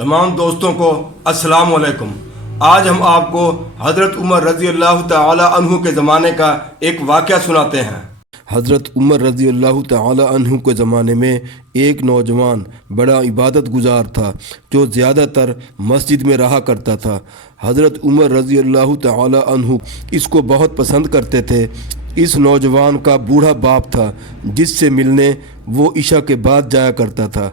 تمام دوستوں کو السلام علیکم۔ آج ہم آپ کو حضرت عمر رضی اللہ تعالی عنہ کے زمانے کا ایک واقعہ سناتے ہیں۔ حضرت عمر رضی اللہ تعالی عنہ کے زمانے میں ایک نوجوان بڑا عبادت گزار تھا جو زیادہ تر مسجد میں رہا کرتا تھا۔ حضرت عمر رضی اللہ تعالی عنہ اس کو بہت پسند کرتے تھے۔ اس نوجوان کا بوڑھا باپ تھا جس سے ملنے وہ عشاء کے بعد جایا کرتا تھا،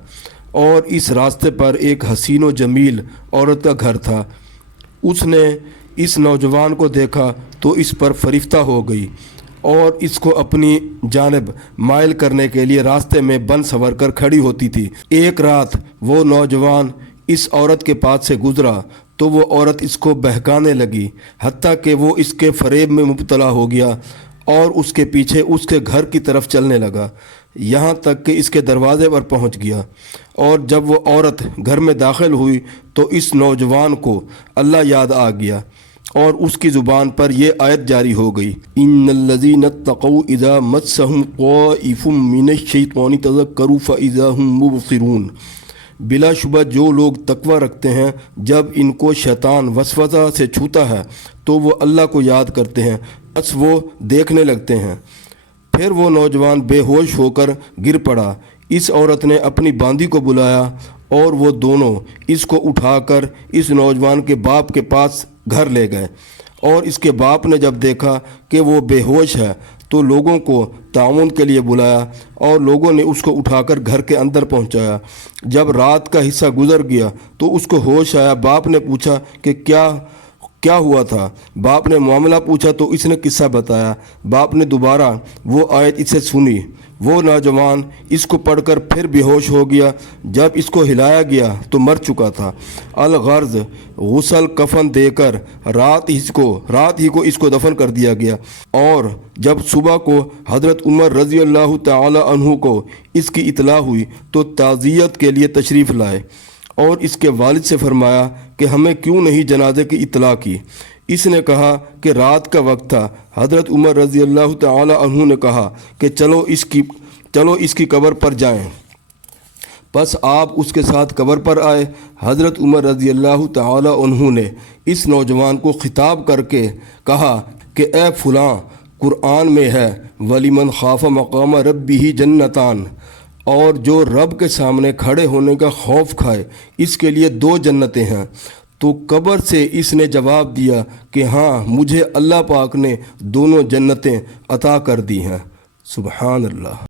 اور اس راستے پر ایک حسین و جمیل عورت کا گھر تھا۔ اس نے اس نوجوان کو دیکھا تو اس پر فریفتہ ہو گئی اور اس کو اپنی جانب مائل کرنے کے لیے راستے میں بن سنور کر کھڑی ہوتی تھی۔ ایک رات وہ نوجوان اس عورت کے پاس سے گزرا تو وہ عورت اس کو بہکانے لگی، حتیٰ کہ وہ اس کے فریب میں مبتلا ہو گیا اور اس کے پیچھے اس کے گھر کی طرف چلنے لگا، یہاں تک کہ اس کے دروازے پر پہنچ گیا۔ اور جب وہ عورت گھر میں داخل ہوئی تو اس نوجوان کو اللہ یاد آ گیا اور اس کی زبان پر یہ آیت جاری ہو گئی، ان الذین اتقوا اذا مسهم طائف من الشیطان تذکروا فاذا هم مبصرون۔ بلا شبہ جو لوگ تقوی رکھتے ہیں جب ان کو شیطان وسوسہ سے چھوتا ہے تو وہ اللہ کو یاد کرتے ہیں، بس وہ دیکھنے لگتے ہیں۔ پھر وہ نوجوان بے ہوش ہو کر گر پڑا۔ اس عورت نے اپنی باندی کو بلایا اور وہ دونوں اس کو اٹھا کر اس نوجوان کے باپ کے پاس گھر لے گئے، اور اس کے باپ نے جب دیکھا کہ وہ بے ہوش ہے تو لوگوں کو تعاون کے لیے بلایا اور لوگوں نے اس کو اٹھا کر گھر کے اندر پہنچایا۔ جب رات کا حصہ گزر گیا تو اس کو ہوش آیا۔ باپ نے پوچھا کہ کیا ہوا تھا؟ باپ نے معاملہ پوچھا تو اس نے قصہ بتایا۔ باپ نے دوبارہ وہ آیت اسے سنی۔ وہ نوجوان اس کو پڑھ کر پھر بے ہوش ہو گیا۔ جب اس کو ہلایا گیا تو مر چکا تھا۔ الغرض غسل کفن دے کر رات ہی کو اس کو دفن کر دیا گیا، اور جب صبح کو حضرت عمر رضی اللہ تعالی عنہ کو اس کی اطلاع ہوئی تو تعزیت کے لیے تشریف لائے اور اس کے والد سے فرمایا کہ ہمیں کیوں نہیں جنازے کی اطلاع کی؟ اس نے کہا کہ رات کا وقت تھا۔ حضرت عمر رضی اللہ تعالی عنہ نے کہا کہ چلو اس کی قبر پر جائیں۔ پس آپ اس کے ساتھ قبر پر آئے۔ حضرت عمر رضی اللہ تعالی عنہ نے اس نوجوان کو خطاب کر کے کہا کہ اے فلاں، قرآن میں ہے وَلِمَنْ خَافَ مَقَامَ رَبِّهِ جَنَّتَانِ، اور جو رب کے سامنے کھڑے ہونے کا خوف کھائے اس کے لیے 2 جنتیں ہیں۔ تو قبر سے اس نے جواب دیا کہ ہاں، مجھے اللہ پاک نے دونوں جنتیں عطا کر دی ہیں۔ سبحان اللہ۔